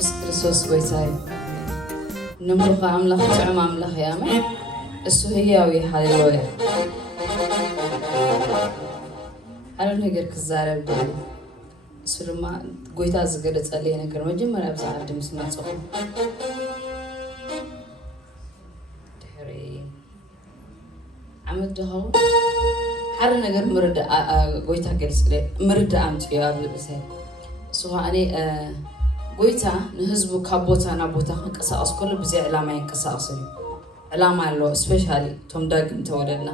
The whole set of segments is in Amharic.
ኢየሱስ ክርስቶስ ጎይታዬ ንምልኽ ኣምላኽ ጥዑም ኣምላኽ እያ ኣሜን እሱ ህያው እዩ ሃሌሉያ ሓደ ነገር ክዛረብ እሱ ድማ ጎይታ ዝገለጸልይ ነገር መጀመርያ ኣብዚ ዓዲ ምስ መፅኹ ድሕሪ ዓመት ድኸው ሓደ ነገር ጎይታ ገልጽልይ ምርዳእ ኣምፅኡ ኣብ ልብሰይ እሱ ኸዓኒ ጎይታ ንህዝቡ ካብ ቦታ ናብ ቦታ ክንቀሳቀስ ከሎ ብዘይ ዕላማ ይንቀሳቀስ እዩ ዕላማ ኣሎ ስፔሻሊ ቶም ዳግም ተወለድና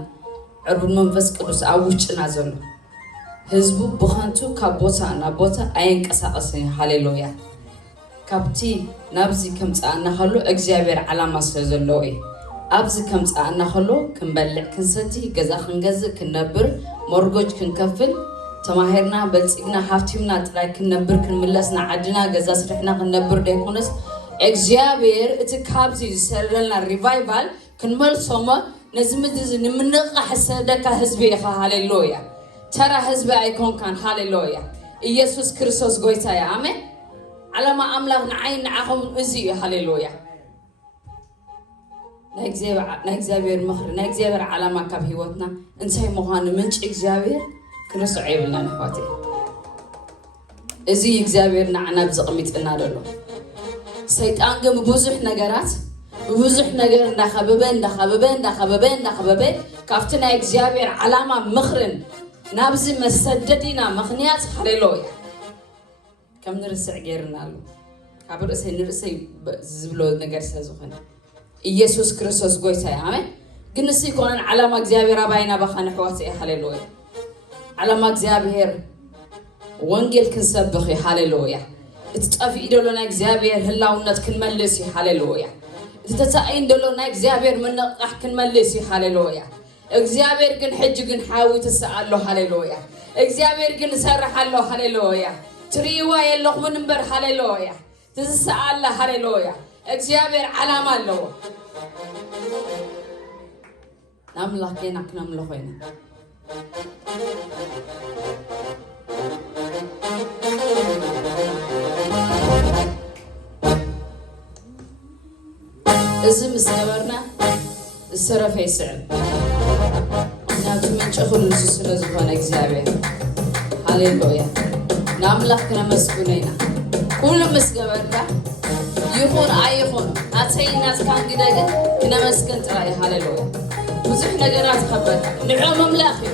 ዕርቡን መንፈስ ቅዱስ ኣብ ውሽጥና ዘሎ ህዝቡ ብኸንቱ ካብ ቦታ ናብ ቦታ ኣይንቀሳቀስን ሃሌሉያ ካብቲ ናብዚ ከምፃኣና ከሎ እግዚአብሔር ዕላማ ስለ ዘለዎ እዩ ኣብዚ ከምፃኣና ከሎ ክንበልዕ ክንሰቲ ገዛ ክንገዝእ ክንነብር ሞርጎጅ ክንከፍል ተማሂርና በልጽግና ሃፍቲምና ጥራይ ክንነብር ክንምለስና ዓድና ገዛ ስርሕና ክንነብር ደይኮነስ እግዚአብሔር እቲ ካብዚ ዝሰረልና ሪቫይቫል ክንመልሶሞ ነዚ ምድሪ ንምንቕራሕ ዝሰደካ ህዝቢ ኢኻ ሃሌሉያ ተራ ህዝቢ ኣይኮንካን ሃሌሉያ ኢየሱስ ክርስቶስ ጎይታ እያ ኣሜን ዓላማ ኣምላኽ ንዓይን ንዓኹም እዚ እዩ ሃሌሉያ ናይ እግዚአብሔር ምኽሪ ናይ እግዚአብሔር ዓላማ ካብ ህይወትና እንታይ ምዃኑ ምንጭ እግዚአብሔር ክርስቶስ عيبنا نحواتي ازي እግዚአብሔር ንዓና ብዘቕሚጥና ደሎ ሰይጣን ግን ብዙሕ ነገራት ብዙሕ ነገር እንዳኸበበ ካብቲ ናይ እግዚአብሔር ዓላማ ምኽርን ናብዚ መሰደዲና ምኽንያት ሃሌሉያ ከም ንርስዕ ጌርና ኣሎ ካብ ርእሰይ ንርእሰይ ዝብሎ ነገር ስለዝኾነ ኢየሱስ ክርስቶስ ጎይታ እዩ ኣሜን ግን እሱ ይኮነን ዓላማ እግዚአብሔር ኣባይና በኻነ ሕዋት እዩ ሃሌሉያ على እግዚአብሔር ወንጌል ክንሰብኽ ሃሌሉያ እትጠፊ ደሎና እግዚአብሔር ህላውነት ክንመልስ ሃሌሉያ እትተሳእይ ደሎና እግዚአብሔር ምንቕራሕ ክንመልስ ሃሌሉያ እግዚአብሔር ግን ሕጅ ግን ሓዊ ተሰኣሎ ሃሌሉያ እግዚአብሔር ግን ሰርሓሎ ሃሌሉያ ትሪዋ የለኹ ምንበር ሃሌሉያ ተሰኣላ ሃሌሉያ እግዚአብሔር ዓላማ ኣለዎ ናምላኽና ክነምልኾይና إذا مسافرنا السرف يسعد ناتو من شغل نسوسنا زبان إجزابه هاليلويا ناملاك كنا مسكونينا كل مسافرنا يخون يخون أتي الناس كان كده كنا مسكن تراي هاليلويا وزحنا جرات خبر نعوم ملاخي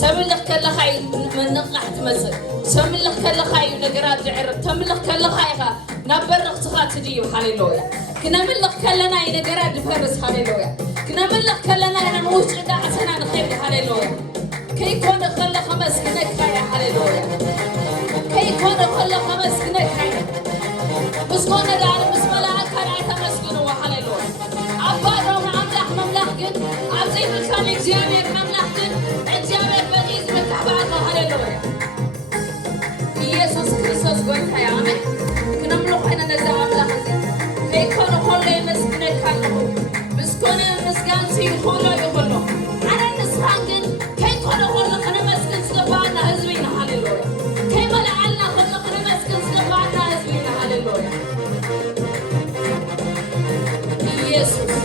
تملك كل خاي من نقح تمسك تملك كل خاي نجرات عرب تملك كل خايها نبرق تخات ديو هاليلويا كنا ملك كلنا ينجرات فرس هاليلويا كنا ملك كلنا نموت عدا عسنا نخيب هاليلويا كي كون خل خمس كنا خايا هاليلويا كي كون خل خمس كنا خايا بس كون دار بس ملاك كنا تمسكنوا هاليلويا عبارهم عملاح مملكة عزيز كان إجزامير مملكة إجزامير بنيز متعبعنا هاليلويا يسوع كريستوس قوي يا آمين كنا ملوحنا نزع مملكة كي كانوا كله مسكنا كانوا بس كنا مسكانتي كله يخلوا أنا نسخان كي كانوا كله كنا مسكن سلبعنا هزبينا هاليلويا كي ملعنا كله كنا مسكن سلبعنا هزبينا هاليلويا يسوع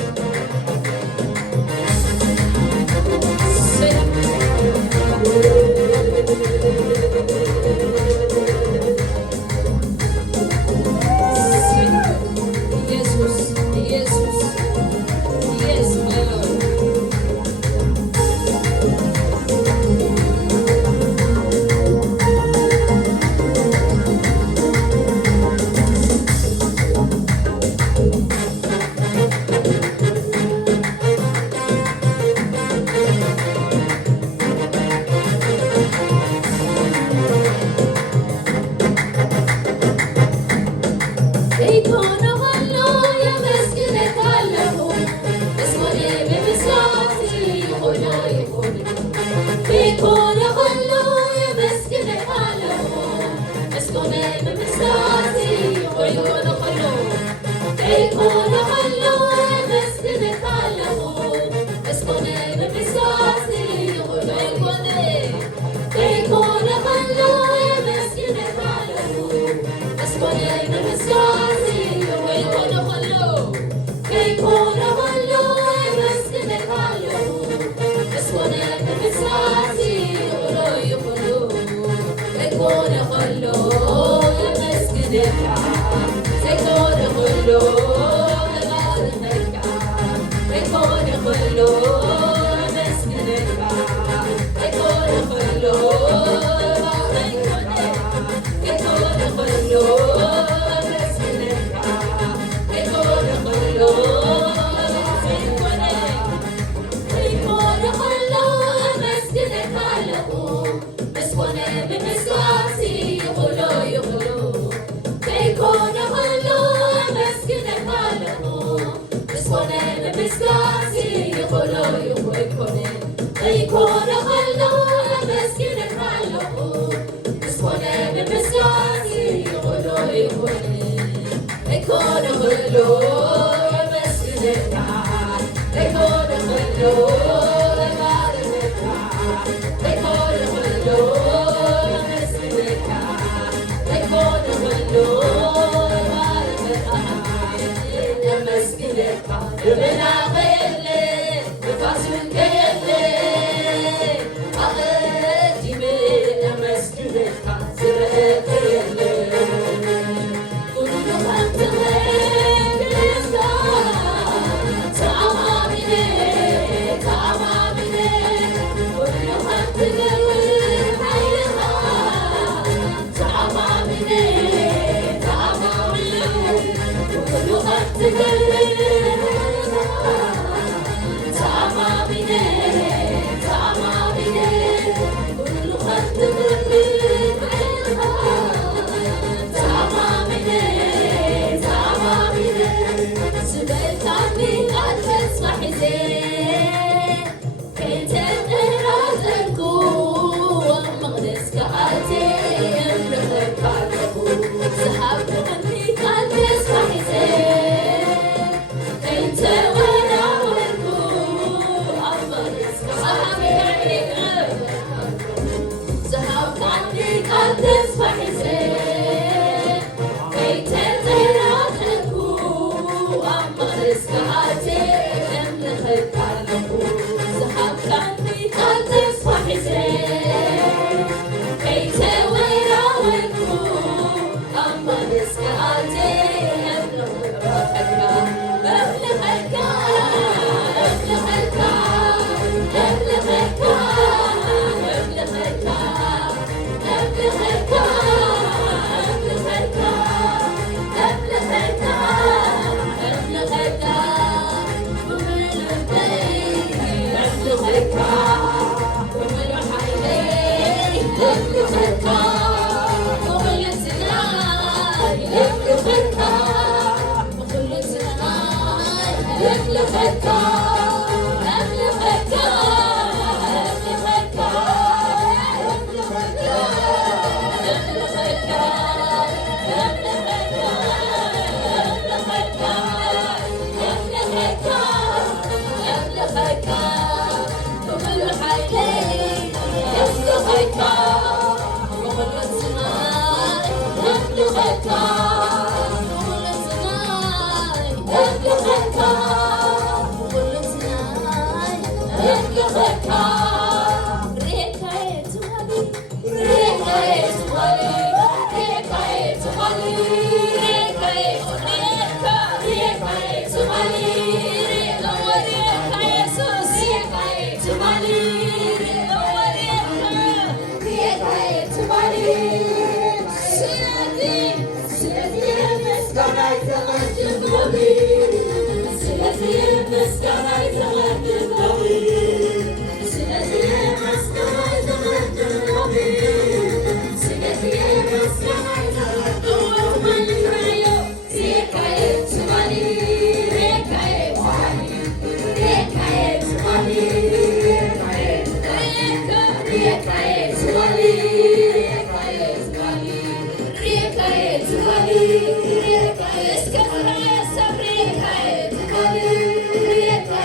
Rieka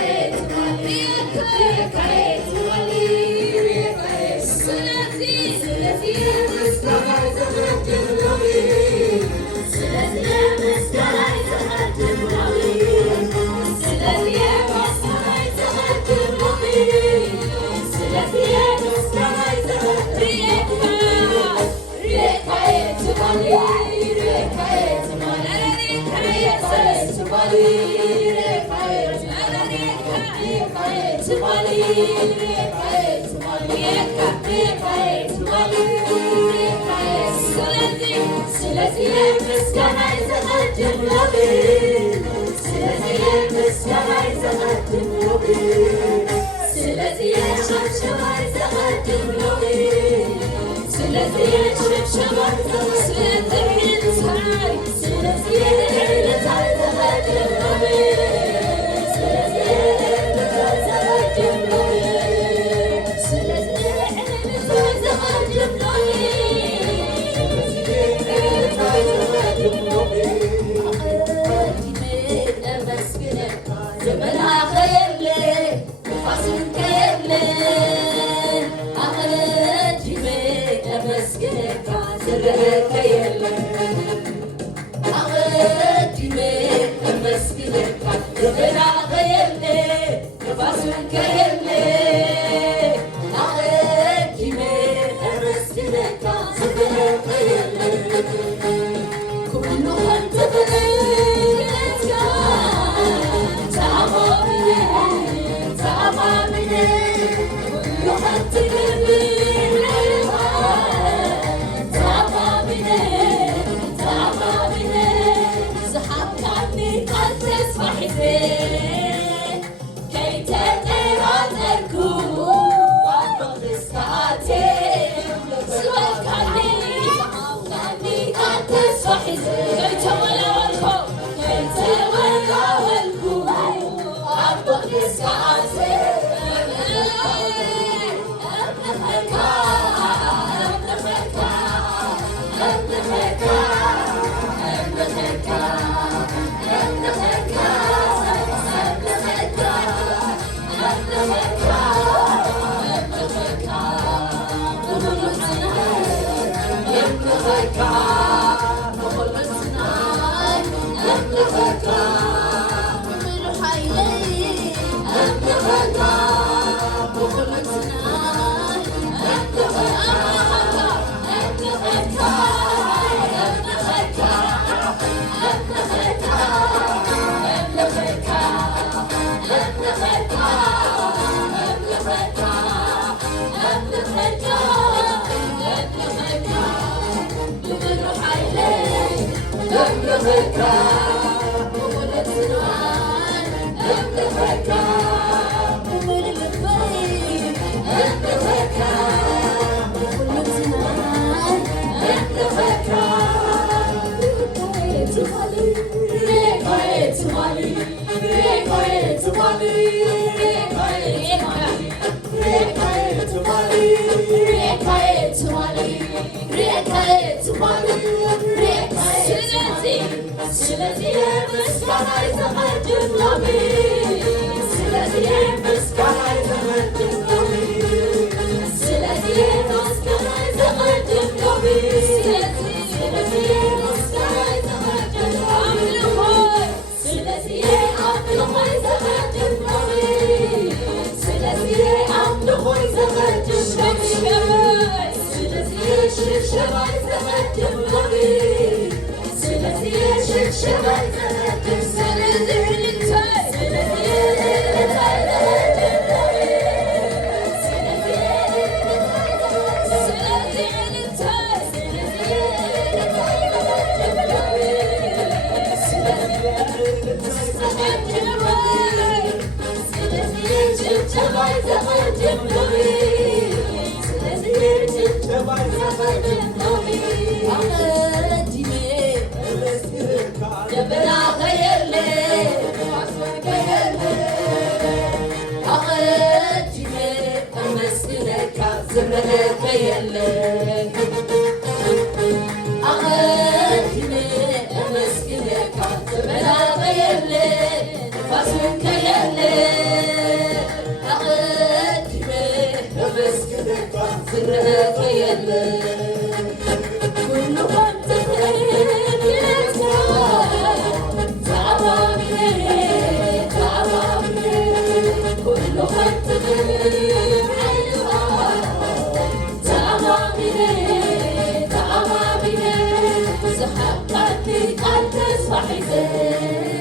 زحقتني قد تصبح زين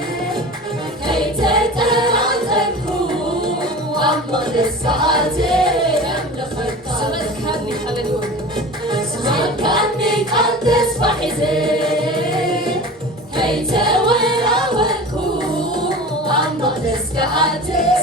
تسبح زين هي تورا أما تسكعتي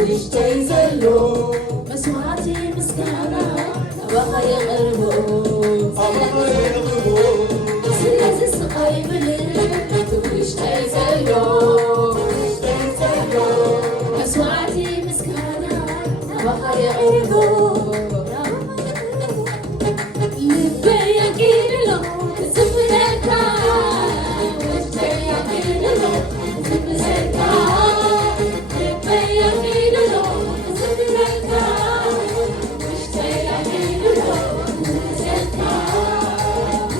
وشتي زلو مسمعتي مسكانة نبغى يقربو سلازي سقاي بلد وشتي زلو مسمعتي مسكانة نبغى يقربو لبي يقين له زفرتها وشتي يقين له زفرتها لبي يقين له زفرتها وشتي يقين له زفرتها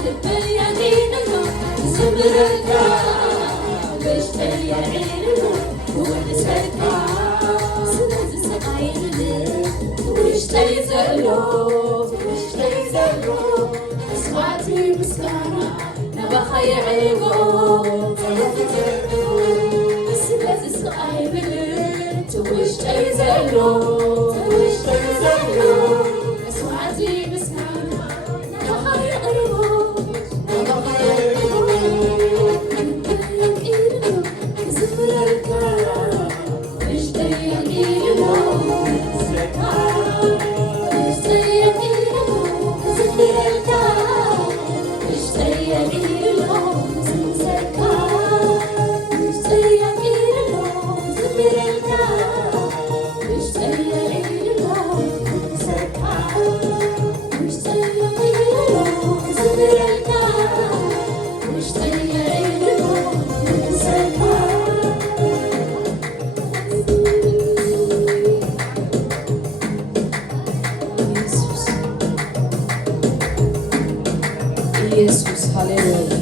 لبي يقين له زفرتها وشتي يقين له زفرتها سلازي سقاي بلد وشتي زلو مسمعتي مسكانة نبغى يعلقو سلازي سقاي بلد وشتي زلو مسمعتي مسكانة نبغى يقربو زفر الكرام وشتي يقيلو Jesus, hallelujah.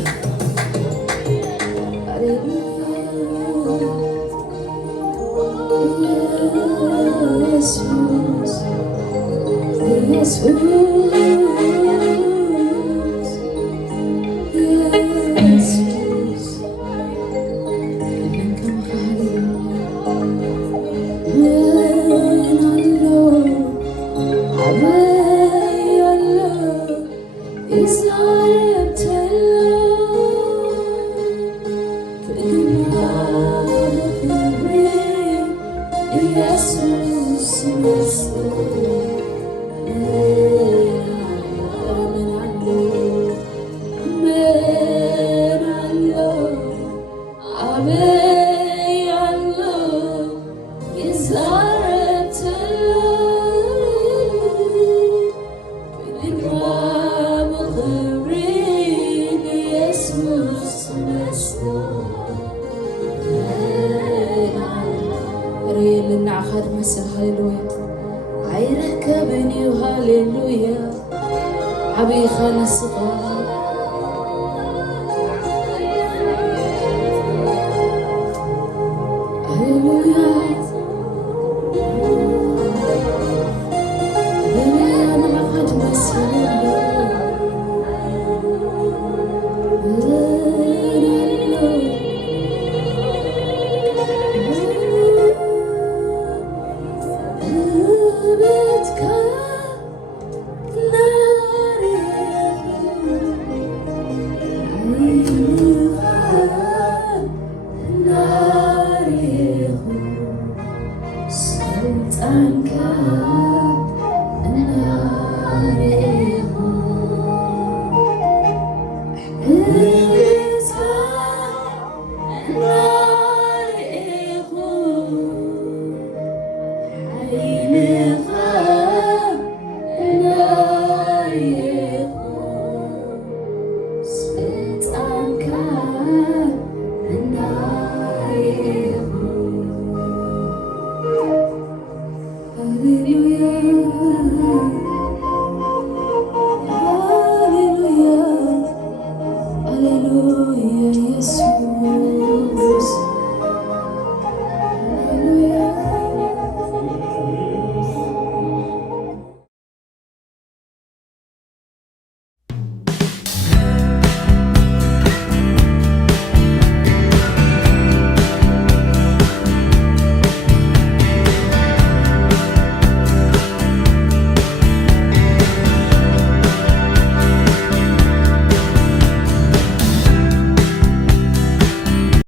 عيركبني وهاليلويا عبي خلص